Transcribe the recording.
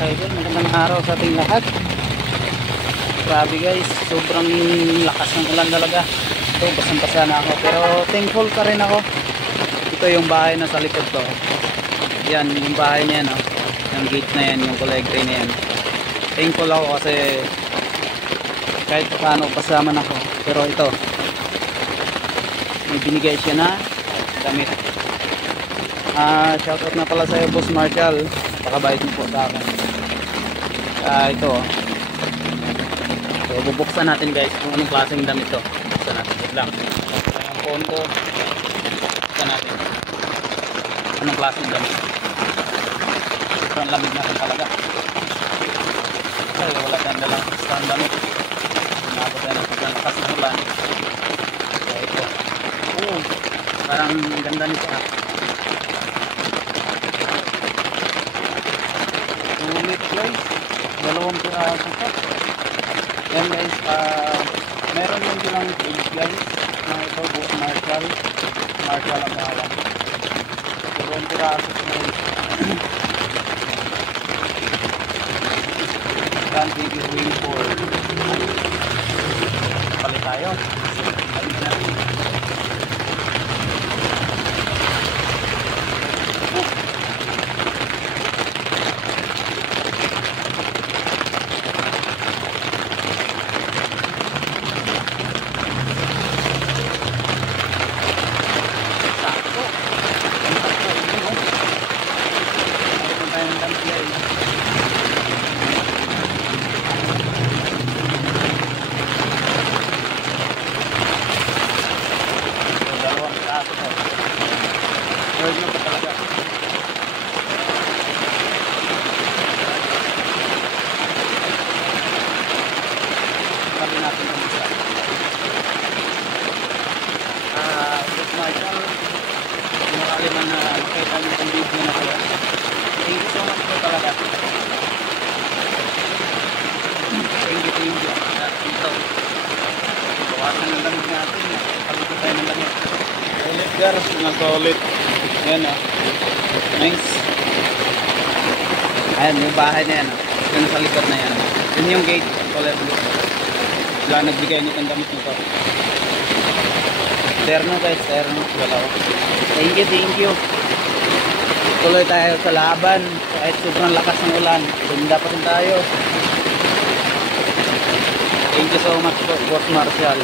idol, magandang araw sa ating lahat. Grabe guys, sobrang lakas ng ulan talaga. Ito, basang-basa na ako, pero thankful pa rin ako. Ito yung bahay na sa likod ko. Yan, yung bahay niya, no? Yung gate na yan, yung kulay gray na yan. Thankful ako kasi kahit paano pasaman ako. Pero ito, may binigay siya na damit. Shoutout na pala sa'yo, Boss Marshall. Pakabait mo po sa akin. Ito. So, bubuksan natin guys kung anong klaseng damit to. Buksan natin. Wait lang. Ang phone ko. Buksan natin. Anong klaseng damit. Sobrang lamig natin talaga. Ay, wala tayong dalang stand damit. Nabot tayo ng sobrang lakas ng ulan. So, ito. Parang ganda nito ah. Ulit guys, 2 piraso pa. Yan guys, meron yung bilang page guys na ito, Boss Marshall ang pangalan. 2 piraso pa guys. Brand Baby Wing 4. Palit tayo. Palit natin. Third na pa talaga. Sabi natin ang isa. Boss Marshall, marami man na nakita niyo ang video na kaya. Thank you so much po talaga. Thank you. Ito. Bawasan ng damit natin. Pagkita tayo ng damit. Ulit guys, nagka-ulit. Ayan o. Nice. Ayan, yung bahay na yan o. Yan sa likod na yan. Yan yung gate. Color blue. Wala nagbigay nitong damit nito. Terno guys, terno. Wala. Thank you. Tuloy tayo sa laban. Kahit sobrang lakas ng ulan. Tunda pa rin tayo. Thank you so much po, Boss Marshall.